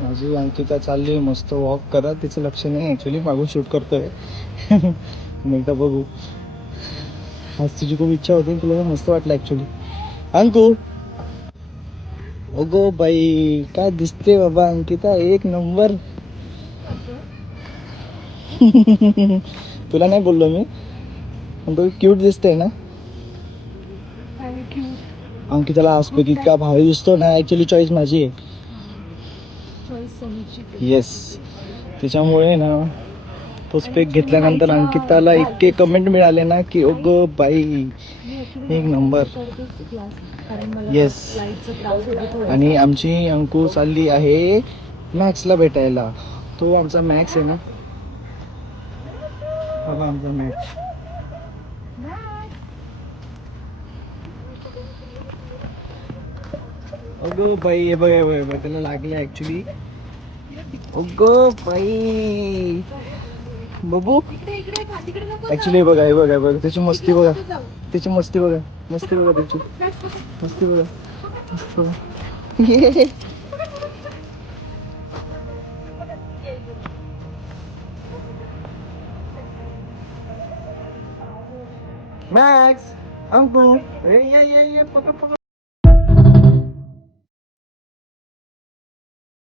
माझी अंकिता चालली मस्त वॉक करत, तिचं लक्ष नाही ॲक्च्युली, मागून शूट करतोय. मग एकदा बघू. आज तुझी खूप इच्छा होती, तुला मस्त वाटलं ॲक्च्युली. अंकू, अगो बाई काय दिसते बाबा अंकिता, एक नंबर. तुला नाही बोललो मी, पण तू क्यूट दिसते ना. अंकिताला हा स्पेक इतका भारी दिसतो ना, ॲक्च्युली चॉईस माझी आहे. येस, त्याच्यामुळे ना तो स्पेक घेतल्यानंतर अंकिताला इतके कमेंट मिळाले ना की ओगो बाई एक नंबर. येस, आणि आमची अंकू चालली आहे मॅक्सला भेटायला. तो आमचा मॅक्स आहे ना, बाबा आमचा मॅक्स. अगो बाई हे बघ, हे बघ त्याला लागले ॲक्च्युली. अगो बाई बघू ॲक्च्युली, बघा हे बघा, बघा त्याची मस्ती बघा, त्याची मस्ती बघा, मस्ती बघा त्याची मस्ती बघा, मस्ती बघा. मॅक्स, अंकू, ए ये ये ये, पकड पकड.